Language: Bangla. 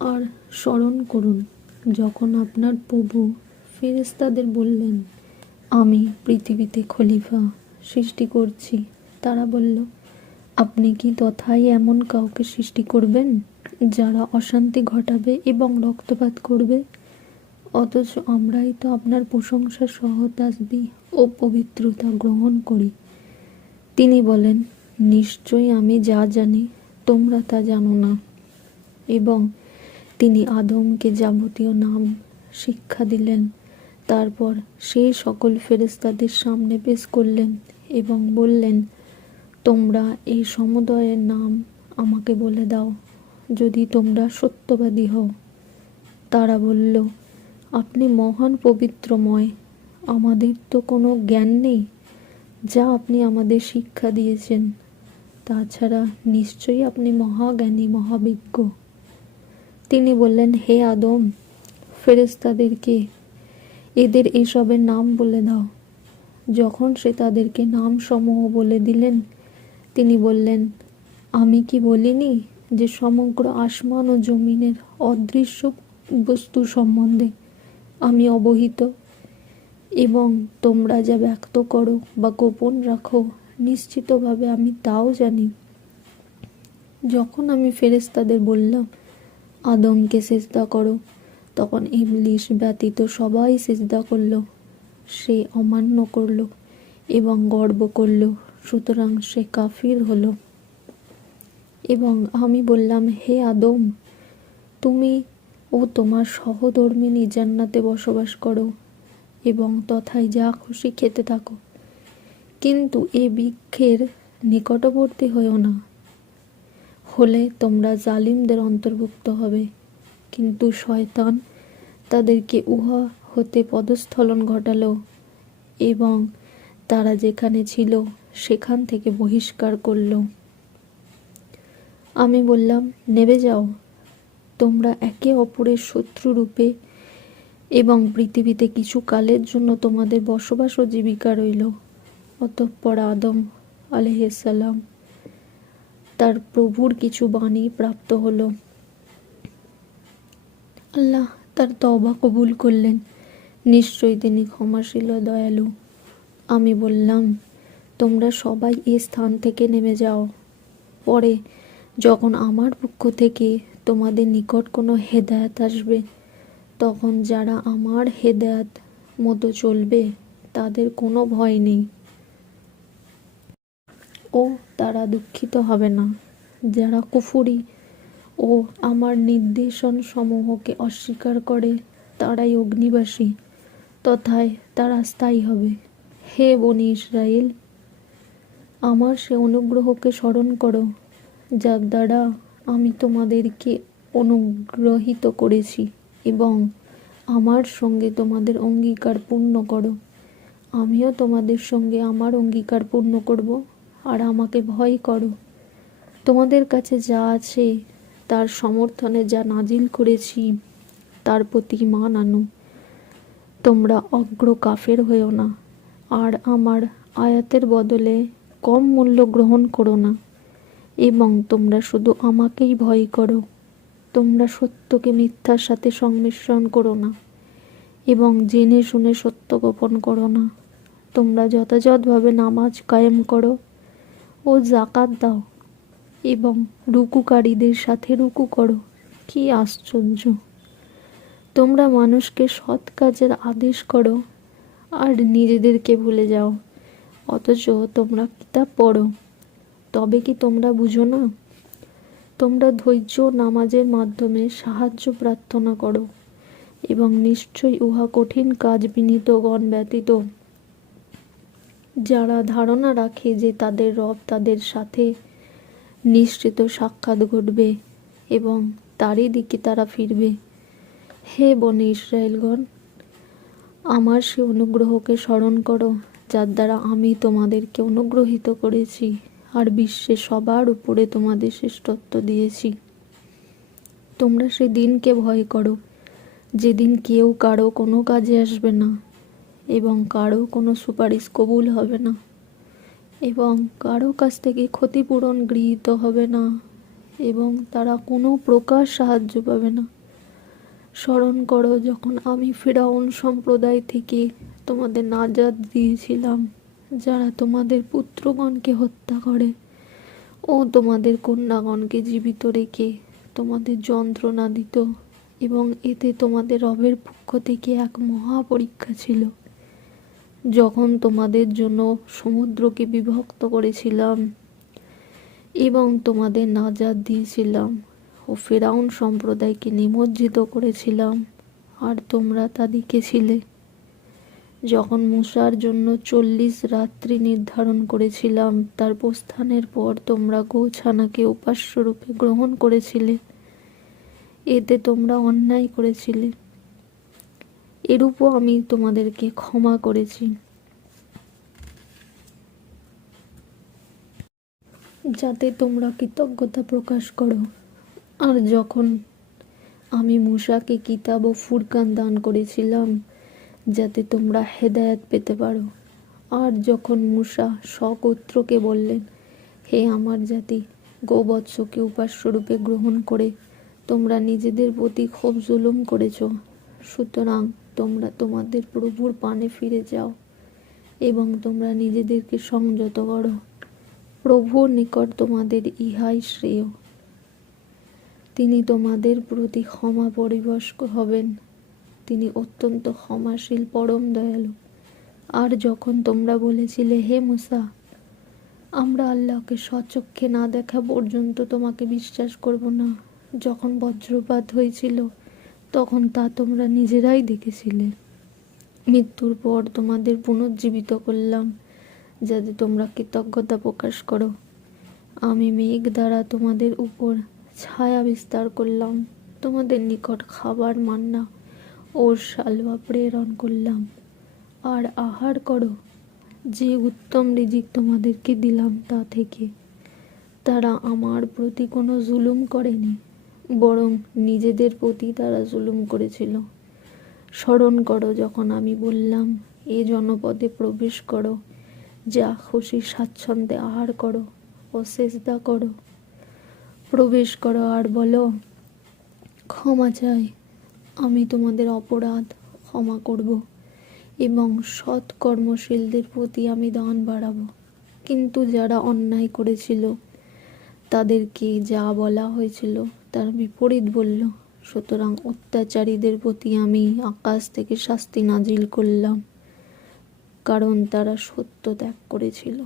আর স্মরণ করুন যখন আপনার প্রভু ফেরেশতাদের বললেন, আমি পৃথিবীতে খলিফা সৃষ্টি করছি। তারা বলল, আপনি কি তথায় এমন কাউকে সৃষ্টি করবেন যারা অশান্তি ঘটাবে এবং রক্তপাত করবে? অথচ আমরাই তো আপনার প্রশংসা সহ তাসবিহ ও পবিত্রতা গ্রহণ করি। তিনি বলেন, নিশ্চয়ই আমি যা জানি তোমরা তা জানো না। এবং তিনি আদমকে যাবতীয় নাম শিক্ষা দিলেন। তারপর সেই সকল ফেরেশতাদের সামনে পেশ করলেন এবং বললেন, তোমরা এই সমুদয়ের নাম আমাকে বলে দাও, যদি তোমরা সত্যবাদী হও। তারা বলল, আপনি মহান পবিত্রময়, আমাদের তো কোনো জ্ঞান নেই যা আপনি আমাদের শিক্ষা দিয়েছেন। তাছাড়া নিশ্চয়ই আপনি মহাজ্ঞানী, মহাবিজ্ঞ। তিনি বললেন, হে আদম, ফেরেশতাদেরকে এদের এসবের নাম বলে দাও। যখন সে তাদেরকে নাম সমূহ বলে দিলেন, তিনি বললেন, আমি কি বলিনি যে সমগ্র আসমান ও জমিনের অদৃশ্য বস্তু সম্বন্ধে আমি অবহিত, এবং তোমরা যা ব্যক্ত করো বা গোপন রাখো নিশ্চিতভাবে আমি তাও জানি। যখন আমি ফেরেশতাদের বললাম, আদমকে সিজদা করো, তখন ইবলিস ব্যতীত সবাই সিজদা করল। সে অমান্য করল এবং গর্ব করল, সুতরাং সে কাফির হলো। এবং আমি বললাম, হে আদম, তুমি ও তোমার সহধর্মিনী জান্নাতে বসবাস করো এবং তথায় যা খুশি খেতে থাকো, কিন্তু এ বৃক্ষের নিকটবর্তী হয়েও না, হলে তোমরা জালিমদের অন্তর্ভুক্ত হবে। কিন্তু শয়তান তাদেরকে উহা হতে পদস্খলন ঘটালো এবং তারা যেখানে ছিল সেখান থেকে বহিষ্কার করল। আমি বললাম, নেবে যাও, তোমরা একে অপরের শত্রুরূপে, এবং পৃথিবীতে কিছু কালের জন্য তোমাদের বসবাস ও জীবিকা রইল। অতঃপর আদম আলাইহিসসালাম তার প্রভুর কিছু বাণী প্রাপ্ত হলো। আল্লাহ তার তওবা কবুল করলেন। নিশ্চয়ই তিনি ক্ষমাশীল ও দয়ালু। আমি বললাম, তোমরা সবাই এই স্থান থেকে নেমে যাও। পরে যখন আমার পক্ষ থেকে তোমাদের নিকট কোনো হেদায়েত আসবে, তখন যারা আমার হেদায়েত মতো চলবে তাদের কোনো ভয় নেই ও তারা দুঃখিত হবে না। যারা কুফরি ও আমার নির্দেশন সমূহকে অস্বীকার করে তারাই অগ্নিবাসী, তথায় তারা স্থায়ী হবে। হে বনি ইসরাইল, আমার সে অনুগ্রহকে স্মরণ করো যার দ্বারা আমি তোমাদেরকে অনুগ্রহিত করেছি, এবং আমার সঙ্গে তোমাদের অঙ্গীকার পূর্ণ করো। আমিও তোমাদের সঙ্গে আমার অঙ্গীকার পূর্ণ করব, আর আমাকে ভয় করো। তোমাদের কাছে যা আছে তার সমর্থনে যা নাজিল করেছি তার প্রতি ঈমান আনো। তোমরা অগ্র কাফের হয়েও না, আর আমার আয়াতের বদলে কম মূল্য গ্রহণ করো না, এবং তোমরা শুধু আমাকেই ভয় করো। তোমরা সত্যকে মিথ্যার সাথে সংমিশ্রণ করো না, এবং জেনে শুনে সত্য গোপন করো না। তোমরা যথাযথভাবে নামাজ কায়েম করো ও যাকাত দাও, এবং রুকুকারীদের সাথে রুকু করো। কি আশ্চর্য! তোমরা মানুষকে সৎ কাজের আদেশ করো আর নিজেদেরকে ভুলে যাও, অথচ তোমরা কিতাব পড়ো। তবে কি তোমরা বুঝো না? তোমরা ধৈর্য নামাজের মাধ্যমে সাহায্য প্রার্থনা করো, এবং নিশ্চয়ই উহা কঠিন কাজ বিনীতগণ ব্যতীত যারা ধারণা রাখে যে তাদের রব তাদের সাথে নিশ্চিত সাক্ষাৎ ঘটবে এবং তারই দিকে তারা ফিরবে। হে বনি ইসরায়েলগণ, আমার সে অনুগ্রহকে স্মরণ করো যার দ্বারা আমি তোমাদেরকে অনুগ্রহিত করেছি আর বিশ্বে সবার উপরে তোমাদের শ্রেষ্ঠত্ব দিয়েছি। তোমরা সে দিনকে ভয় করো যেদিন কেউ কারো কোনো কাজে আসবে না, এবং কারো কোনো সুপারিশ কবুল হবে না, এবং কারো কাছ থেকে ক্ষতিপূরণ গৃহীত হবে না, এবং তারা কোনো প্রকার সাহায্য পাবে না। স্মরণ করো যখন আমি ফিরআউন সম্প্রদায় থেকে তোমাদের নাজাত দিয়েছিলাম, যারা তোমাদের পুত্রগণকে হত্যা করে ও তোমাদের কন্যাগণকে জীবিত রেখে তোমাদের যন্ত্রণা দিত, এবং এতে তোমাদের রবের পক্ষ থেকে এক মহা পরীক্ষা ছিল। যখন তোমাদের জন্য সমুদ্রকে বিভক্ত করেছিলাম এবং তোমাদের নাজাত দিয়েছিলাম ও ফিরআউন সম্প্রদায়কে নিমজ্জিত করেছিলাম, আর তোমরা তা দেখেছিলে। যখন মূসার জন্য 40 রাত্রি নির্ধারণ করেছিলাম, তার প্রস্থানের পর তোমরা গোছানাকে উপাস্যরূপে গ্রহণ করেছিলে, এতে তোমরা অন্যায় করেছিলে। এরূপও আমি তোমাদেরকে ক্ষমা করেছি, যাতে তোমরা কৃতজ্ঞতা প্রকাশ করো। আর যখন আমি মূসাকে কিতাব ও ফুরকান দান করেছিলাম, যাতে তোমরা হেদায়েত পেতে পারো। আর যখন মূসা স্বগোত্রকে বললেন, হে আমার জাতি, গোবৎসকে উপাস্যরূপে গ্রহণ করে তোমরা নিজেদের প্রতি খুব জুলুম করেছ, সুতরাং তোমরা তোমাদের প্রভুর পানে ফিরে যাও এবং তোমরা নিজেদেরকে সংযত করো। প্রভুর নিকট তোমাদের ইহাই শ্রেয়। তিনি তোমাদের প্রতি ক্ষমা পরিবশ হবেন। তিনি অত্যন্ত ক্ষমাশীল, পরম দয়ালু। আর যখন তোমরা বলেছিলে, হে মূসা, আমরা আল্লাহকে স্বচক্ষে না দেখা পর্যন্ত তোমাকে বিশ্বাস করব না, যখন বজ্রপাত হয়েছিল তখন তা তোমরা নিজেরাই দেখেছিলে। মৃত্যুর পর তোমাদের পুনর্জীবিত করলাম, যাতে তোমরা কৃতজ্ঞতা প্রকাশ করো। আমি মেঘ দ্বারা তোমাদের উপর ছায়া বিস্তার করলাম, তোমাদের নিকট খাবার মান্না ও শালওয়া প্রেরণ করলাম। আর আহার করো যে উত্তম রিজিক তোমাদেরকে দিলাম তা থেকে। তারা আমার প্রতি কোনো জুলুম করেনি, বরং নিজেদের প্রতি তারা জুলুম করেছিল। স্মরণ করো যখন আমি বললাম, এ জনপদে প্রবেশ করো, যা খুশি স্বাচ্ছন্দ্যে আহার করো ও সেজদা করো। প্রবেশ করো আর বলো, ক্ষমা চাই, আমি তোমাদের অপরাধ ক্ষমা করব এবং সৎ কর্মশীলদের প্রতি আমি দান বাড়াবো। কিন্তু যারা অন্যায় করেছিল তাদেরকে যা বলা হয়েছিল তার বিপরীত বলল, সুতরাং অত্যাচারীদের প্রতি আমি আকাশ থেকে শাস্তি নাজিল করলাম, কারণ তারা সত্য ত্যাগ করেছিল।